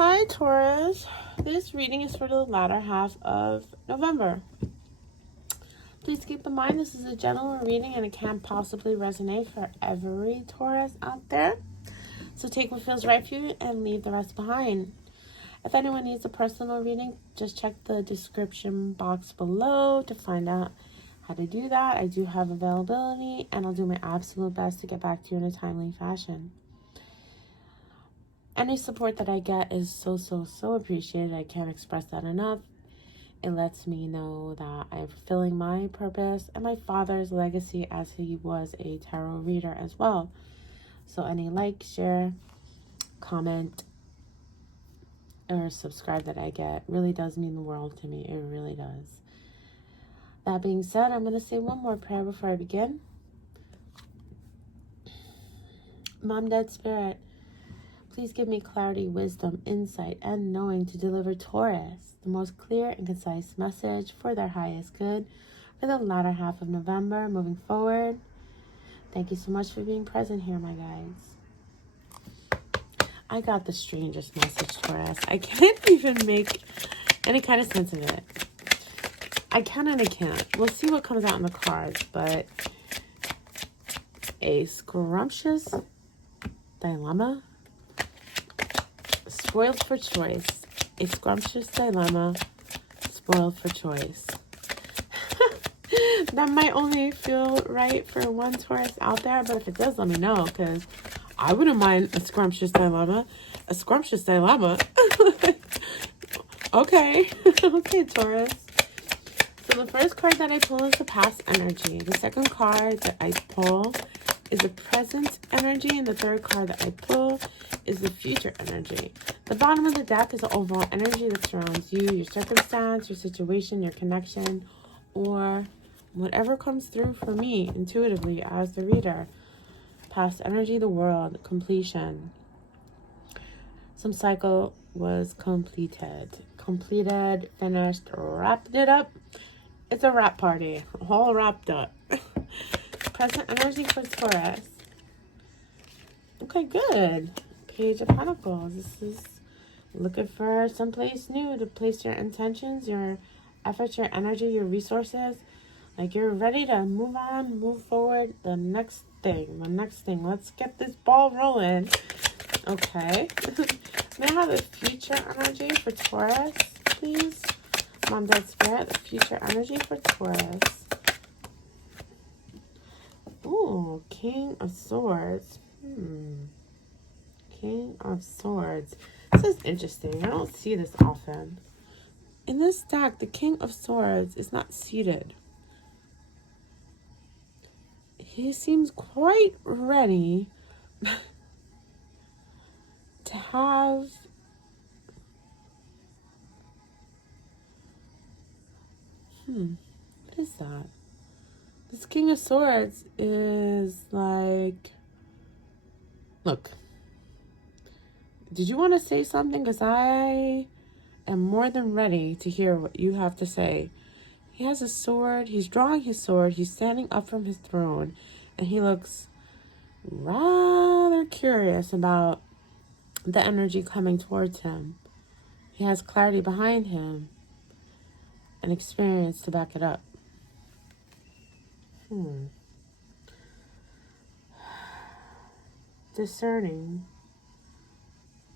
Hi, Taurus. This reading is for the latter half of November. Please keep in mind this is a general reading and it can't possibly resonate for every Taurus out there. So take what feels right for you and leave the rest behind. If anyone needs a personal reading, just check the description box below to find out how to do that. I do have availability and I'll do my absolute best to get back to you in a timely fashion. Any support that I get is so appreciated. I can't express that enough. It lets me know that I'm fulfilling my purpose and my father's legacy as he was a tarot reader as well. So any like, share, comment, or subscribe that I get really does mean the world to me. It really does. That being said, I'm going to say one more prayer before I begin. Mom, Dad, Spirit, please give me clarity, wisdom, insight, and knowing to deliver Taurus the most clear and concise message for their highest good for the latter half of November moving forward. Thank you so much for being present here, my guys. I got the strangest message, Taurus. I can't even make any kind of sense of it. I can and I can't. We'll see what comes out in the cards, but a scrumptious dilemma. Spoiled for choice. A scrumptious dilemma. Spoiled for choice. That might only feel right for one Taurus out there, but if it does, let me know, because I wouldn't mind a scrumptious dilemma. A scrumptious dilemma? Okay. Okay, Taurus. So the first card that I pull is the past energy. The second card that I pull is the present energy, and the third card that I pull is the future energy. The bottom of the deck is the overall energy that surrounds you, your circumstance, your situation, your connection, or whatever comes through for me intuitively as the reader. Past energy, the world, completion. Some cycle was completed. Completed, finished, wrapped it up. It's a wrap party, all wrapped up. Present energy for Taurus. Okay, good. Page of Pentacles. This is looking for someplace new to place your intentions, your efforts, your energy, your resources. Like you're ready to move on, move forward. The next thing. Let's get this ball rolling. Okay. May I have the future energy for Taurus, please? Mom, Dad, Spirit, the future energy for Taurus. Ooh, King of Swords. King of Swords. This is interesting. I don't see this often. In this deck, the King of Swords is not seated. He seems quite ready to have what is that? This King of Swords is like, look, did you want to say something? Because I am more than ready to hear what you have to say. He has a sword. He's drawing his sword. He's standing up from his throne. And he looks rather curious about the energy coming towards him. He has clarity behind him and experience to back it up. Discerning.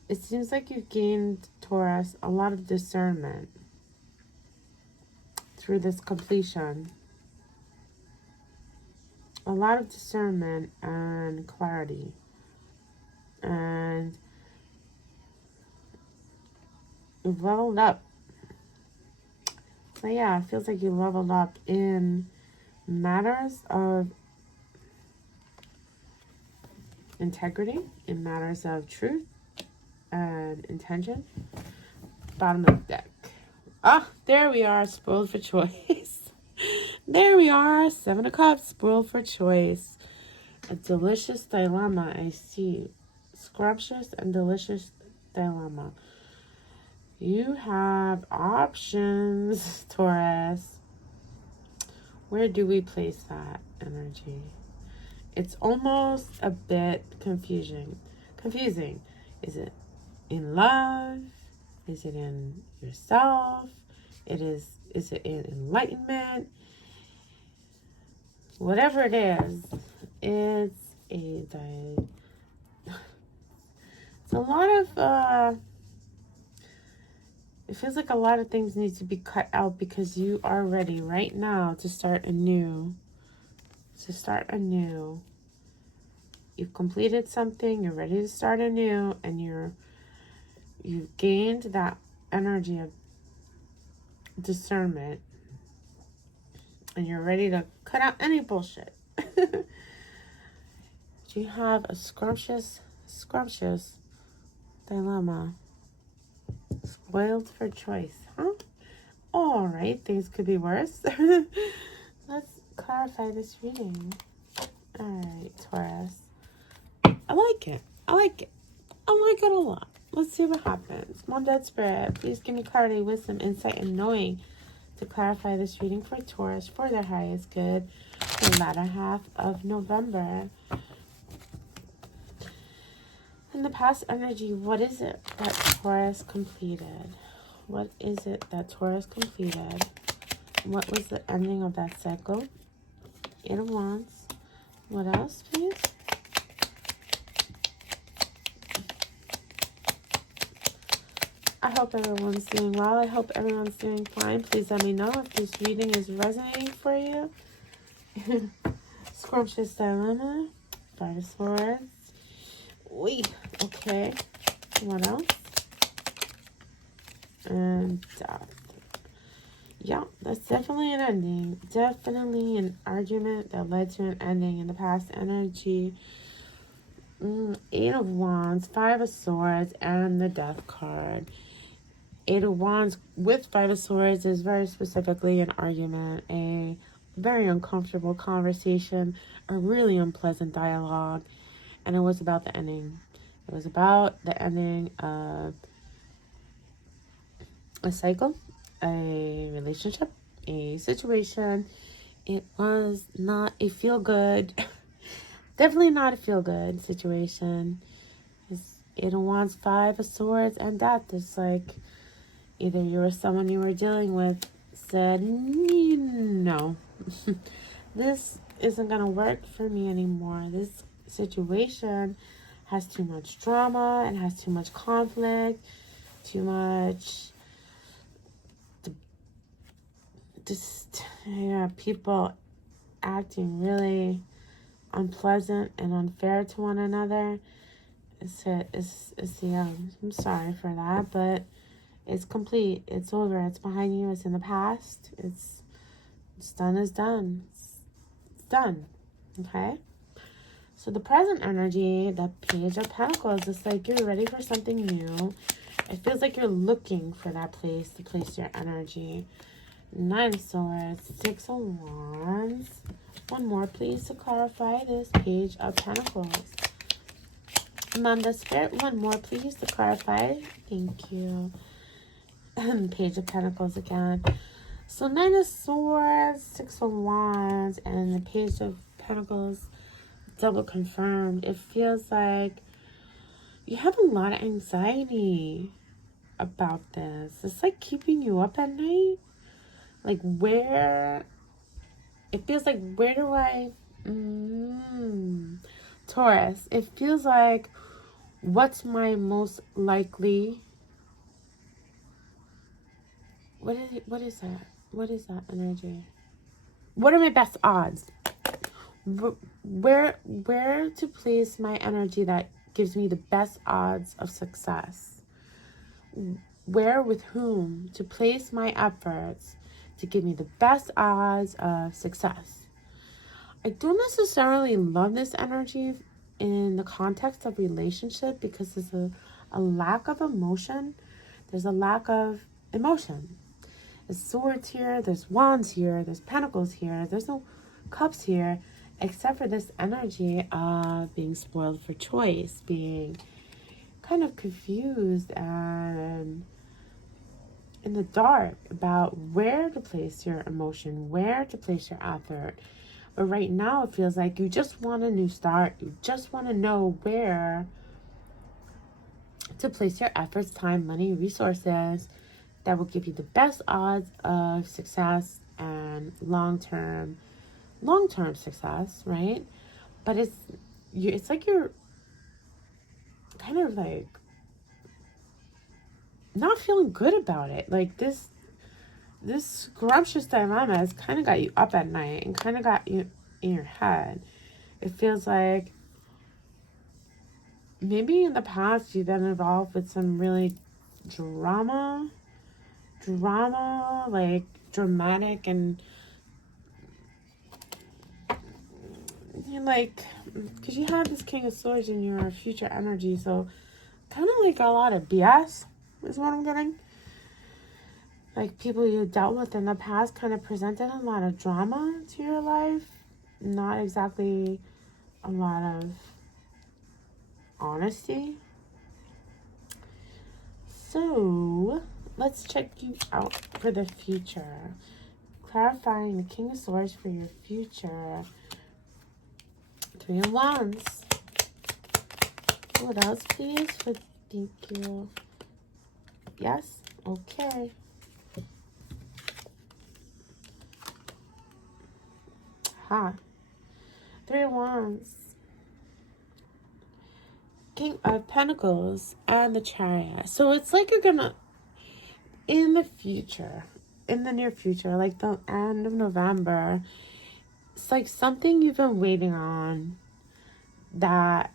It seems like you've gained, Taurus, a lot of discernment through this completion. A lot of discernment and clarity. And you've leveled up. So yeah, it feels like you leveled up in matters of integrity, in matters of truth and intention. Bottom of the deck. Ah, there we are, spoiled for choice. There we are, Seven of Cups, spoiled for choice. A delicious dilemma, I see. Scrumptious and delicious dilemma. You have options, Taurus. Where do we place that energy? It's almost a bit confusing. Is it in love? Is it in yourself? Is it in enlightenment? Whatever it is, it's a lot of it feels like a lot of things need to be cut out because you are ready right now to start anew. You've completed something, you're ready to start anew, and you've gained that energy of discernment, and you're ready to cut out any bullshit. You have a scrumptious dilemma. Spoiled for choice, huh? All right, things could be worse. Let's clarify this reading. All right, Taurus. I like it a lot. Let's see what happens. Mom, Dad, Spirit, please give me clarity, wisdom, insight, and knowing to clarify this reading for Taurus for their highest good for the latter half of November. In the past energy, what is it that Taurus completed? What is it that Taurus completed? What was the ending of that cycle? 8 of Wands. What else, please? I hope everyone's doing well. I hope everyone's doing fine. Please let me know if this reading is resonating for you. Scrumptious dilemma. 5 of Swords. Okay. What else? And death. Yeah, that's definitely an ending. Definitely an argument that led to an ending in the past energy. 8 of Wands, 5 of Swords, and the Death card. 8 of Wands with 5 of Swords is very specifically an argument, a very uncomfortable conversation, a really unpleasant dialogue, and it was about the ending. It was about the ending of a cycle, a relationship, a situation. It was not a feel-good, definitely not a feel-good situation. It's 8 of Wands, 5 of Swords, and Death. It's like either you or someone you were dealing with said, no, this isn't going to work for me anymore. This situation has too much drama and has too much conflict, too much people acting really unpleasant and unfair to one another. I'm sorry for that, but it's complete. It's over. It's behind you. It's in the past. It's done is done. It's done. Okay? So the present energy, the Page of Pentacles, it's like you're ready for something new. It feels like you're looking for that place to place your energy. 9 of Swords, 6 of Wands. One more, please, to clarify this Page of Pentacles. Manda Spirit, one more, please, to clarify. Thank you. Page of Pentacles again. So 9 of Swords, 6 of Wands, and the Page of Pentacles double confirmed. It feels like you have a lot of anxiety about this. It's like keeping you up at night. Like where, it feels like, where do I, Taurus, it feels like, what's my most likely, what is that? What is that energy? What are my best odds? Where to place my energy that gives me the best odds of success? Where, with whom, to place my efforts to give me the best odds of success? I don't necessarily love this energy in the context of relationship because there's a lack of emotion. There's a lack of emotion. There's swords here, there's wands here, there's pentacles here, there's no cups here, except for this energy of being spoiled for choice, being kind of confused and in the dark about where to place your emotion, where to place your effort. But right now it feels like you just want a new start. You just want to know where to place your efforts, time, money, resources that will give you the best odds of success and long-term success, right? But it's like you're kind of like not feeling good about it. Like this scrumptious dilemma has kind of got you up at night and kind of got you in your head. It feels like maybe in the past you've been involved with some really drama, like dramatic and like, because you have this King of Swords in your future energy, so kind of like a lot of BS is what I'm getting. Like people you dealt with in the past kind of presented a lot of drama to your life, not exactly a lot of honesty. So let's check you out for the future. Clarifying the King of Swords for your future. 3 of Wands. What else, please? Thank you. Yes? Okay. Ha. 3 of Wands. King of Pentacles and the Chariot. So it's like you're gonna, in the future, in the near future, like the end of November, it's like something you've been waiting on that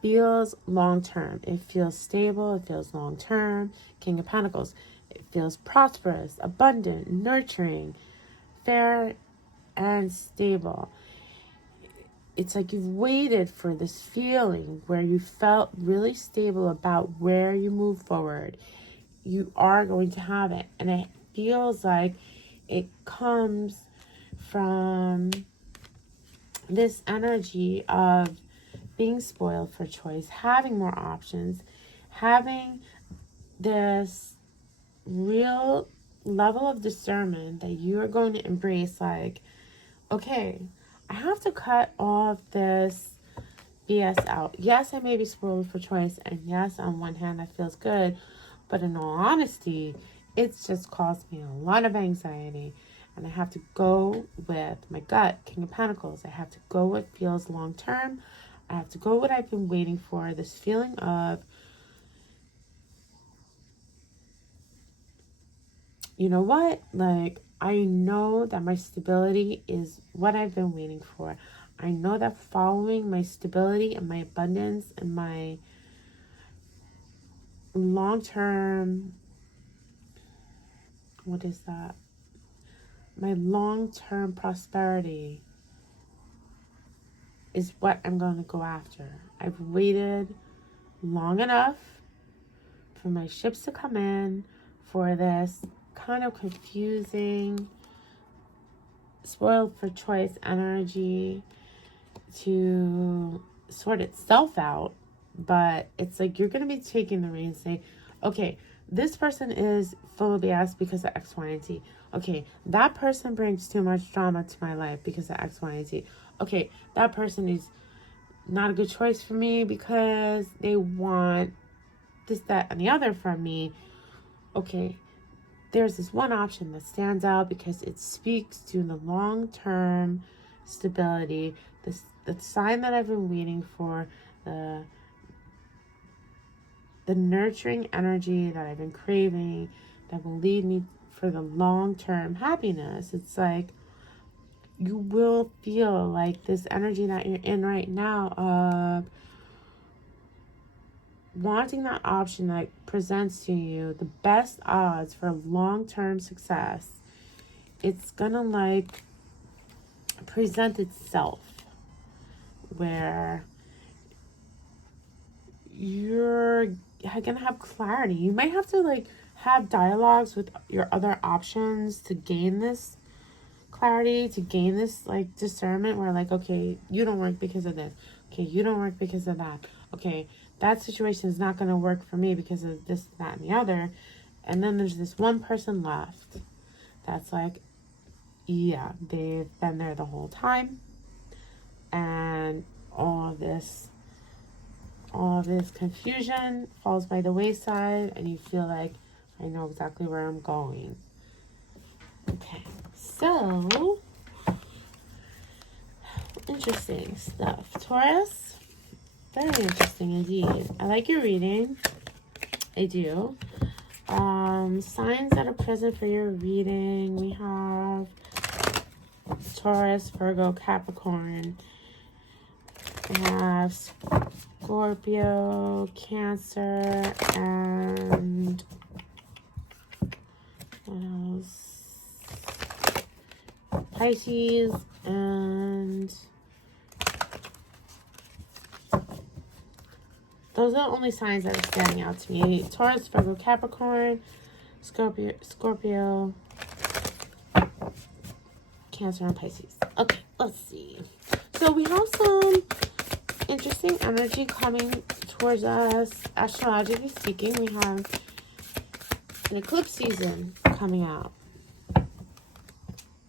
feels long-term. It feels stable. It feels long-term. King of Pentacles. It feels prosperous, abundant, nurturing, fair, and stable. It's like you've waited for this feeling where you felt really stable about where you move forward. You are going to have it. And it feels like it comes from this energy of being spoiled for choice, having more options, having this real level of discernment that you are going to embrace, like, okay, I have to cut off this BS out. Yes, I may be spoiled for choice, and yes, on one hand, that feels good, but in all honesty, it's just caused me a lot of anxiety, and I have to go with my gut, King of Pentacles. I have to go what feels long-term. I have to go what I've been waiting for, this feeling of, you know what, like, I know that my stability is what I've been waiting for. I know that following my stability and my abundance and my long-term, what is that? My long-term prosperity is what I'm going to go after. I've waited long enough for my ships to come in, for this kind of confusing, spoiled for choice energy to sort itself out. But it's like you're going to be taking the reins, saying, okay, this person is full of BS because of X, Y, and Z. Okay, that person brings too much drama to my life because of X, Y, and Z. Okay, that person is not a good choice for me because they want this, that, and the other from me. Okay, there's this one option that stands out because it speaks to the long-term stability, the sign that I've been waiting for, the nurturing energy that I've been craving, that will lead me for the long-term happiness. It's like you will feel like this energy that you're in right now of wanting that option that presents to you the best odds for long-term success. It's gonna like present itself where you're gonna have clarity. You might have to like have dialogues with your other options to gain this clarity, to gain this like discernment where like, okay, you don't work because of this. Okay, you don't work because of that. Okay, that situation is not going to work for me because of this, that, and the other. And then there's this one person left that's like, yeah, they've been there the whole time. And all of this all of this confusion falls by the wayside and you feel like, I know exactly where I'm going. Okay, so interesting stuff. Taurus, very interesting indeed. I like your reading. I do. Signs that are present for your reading. We have Taurus, Virgo, Capricorn. We have Scorpio, Cancer, and what else? Pisces, and those are the only signs that are standing out to me. Taurus, Virgo, Capricorn, Scorpio, Cancer, and Pisces. Okay, let's see. So we have some interesting energy coming towards us. Astrologically speaking, we have an eclipse season coming out.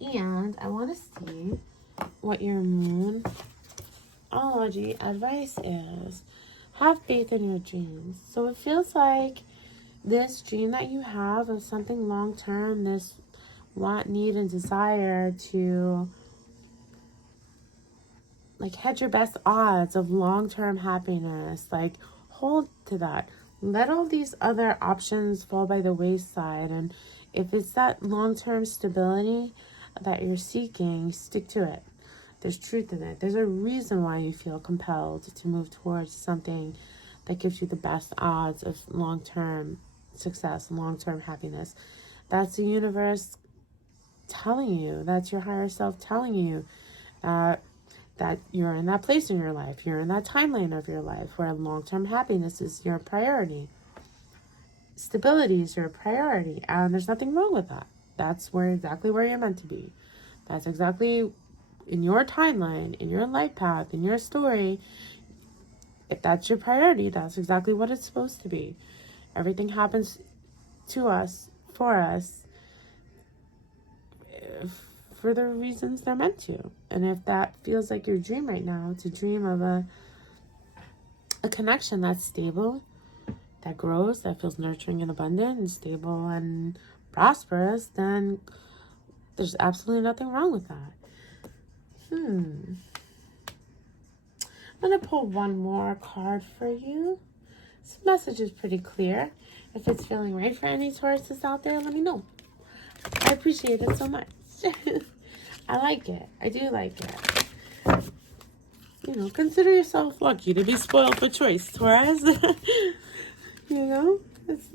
And I want to see what your moon astrology advice is. Have faith in your dreams. So it feels like this dream that you have of something long-term, this want, need, and desire to like hedge your best odds of long-term happiness, like hold to that. Let all these other options fall by the wayside. And if it's that long-term stability that you're seeking, stick to it. There's truth in it. There's a reason why you feel compelled to move towards something that gives you the best odds of long-term success, long-term happiness. That's the universe telling you. That's your higher self telling you that you're in that place in your life. You're in that timeline of your life where long-term happiness is your priority. Stability is your priority. And there's nothing wrong with that. That's exactly where you're meant to be. That's exactly in your timeline, in your life path, in your story. If that's your priority, that's exactly what it's supposed to be. Everything happens to us, for us, for the reasons they're meant to. And if that feels like your dream right now, to dream of a connection that's stable, that grows, that feels nurturing and abundant and stable and prosperous, then there's absolutely nothing wrong with that. I'm going to pull one more card for you. This message is pretty clear. If it's feeling right for any Tauruses out there, let me know. I appreciate it so much. I like it. I do like it. You know, consider yourself lucky to be spoiled for choice, Taurus. You know, it's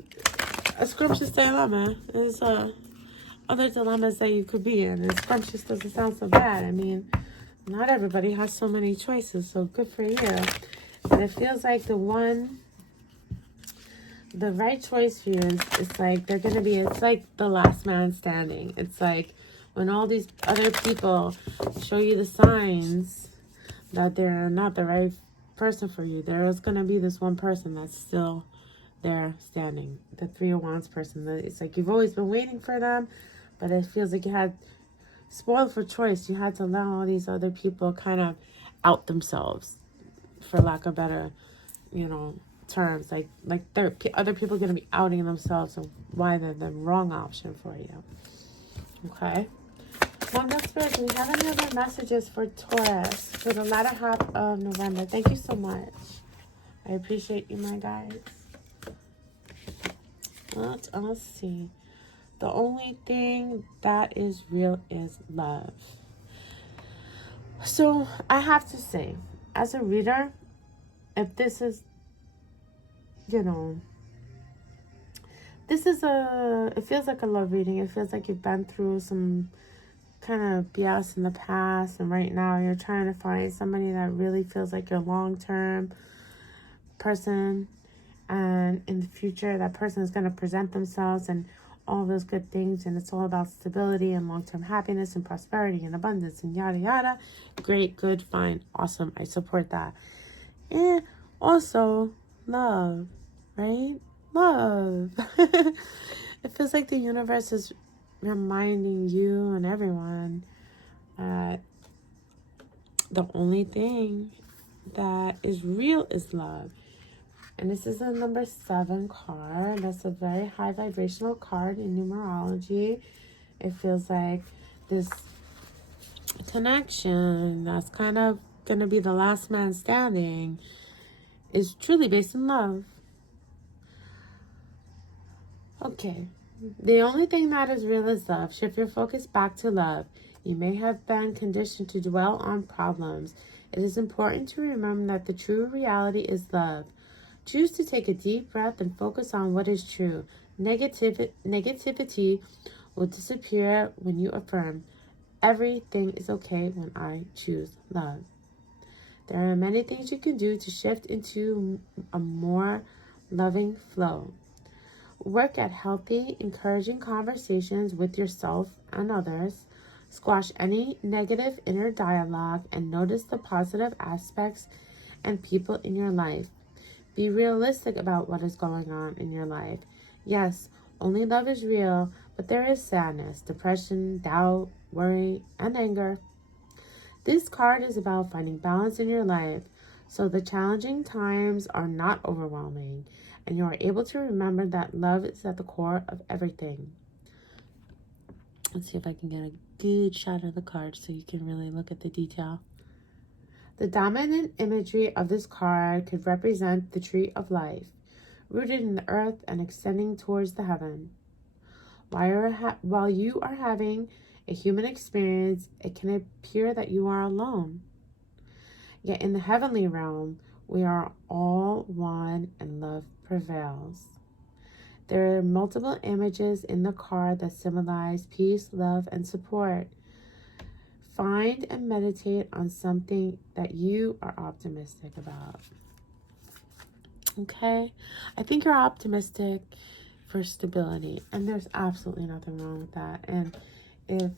a scrumptious dilemma. There's other dilemmas that you could be in. And scrumptious doesn't sound so bad. I mean, not everybody has so many choices, so good for you. And it feels like the right choice for you is like they're going to be, it's like the last man standing. It's like when all these other people show you the signs that they're not the right person for you, there is going to be this one person that's still there standing. The Three of Wands person. It's like you've always been waiting for them, but it feels like you had spoiled for choice. You had to let all these other people kind of out themselves, for lack of better, terms. Like other people are going to be outing themselves of why they're the wrong option for you. Okay. Well, next Spirit, do we have any other messages for Taurus for the latter half of November? Thank you so much. I appreciate you, my guys. Let's see. The only thing that is real is love. So I have to say, as a reader, if this is, it feels like a love reading. It feels like you've been through some kind of BS in the past, and right now you're trying to find somebody that really feels like your long-term person, and in the future that person is going to present themselves and all those good things, and it's all about stability and long-term happiness and prosperity and abundance and yada yada. Great, good, fine, awesome. I support that. And also love, right? Love. It feels like the universe is reminding you and everyone that the only thing that is real is love. And this is a number 7 card. That's a very high vibrational card in numerology. It feels like this connection that's kind of going to be the last man standing is truly based in love. Okay. The only thing that is real is love. Shift your focus back to love. You may have been conditioned to dwell on problems. It is important to remember that the true reality is love. Choose to take a deep breath and focus on what is true. Negativity will disappear when you affirm, everything is okay when I choose love. There are many things you can do to shift into a more loving flow. Work at healthy, encouraging conversations with yourself and others. Squash any negative inner dialogue and notice the positive aspects and people in your life. Be realistic about what is going on in your life. Yes, only love is real, but there is sadness, depression, doubt, worry, and anger. This card is about finding balance in your life so the challenging times are not overwhelming and you are able to remember that love is at the core of everything. Let's see if I can get a good shot of the card so you can really look at the detail. The dominant imagery of this card could represent the tree of life, rooted in the earth and extending towards the heaven. While you are having a human experience, it can appear that you are alone. Yet in the heavenly realm, we are all one and love prevails. There are multiple images in the card that symbolize peace, love, and support. Find and meditate on something that you are optimistic about. Okay? I think you're optimistic for stability, and there's absolutely nothing wrong with that. And if,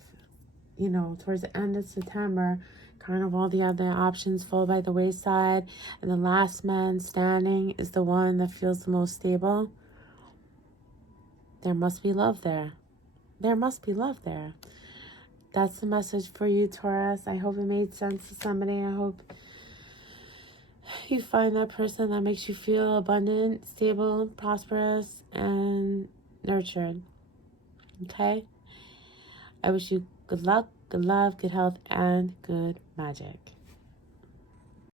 towards the end of September, kind of all the other options fall by the wayside, and the last man standing is the one that feels the most stable, there must be love there. There must be love there. That's the message for you, Taurus. I hope it made sense to somebody. I hope you find that person that makes you feel abundant, stable, prosperous, and nurtured. Okay? I wish you good luck, good love, good health, and good magic.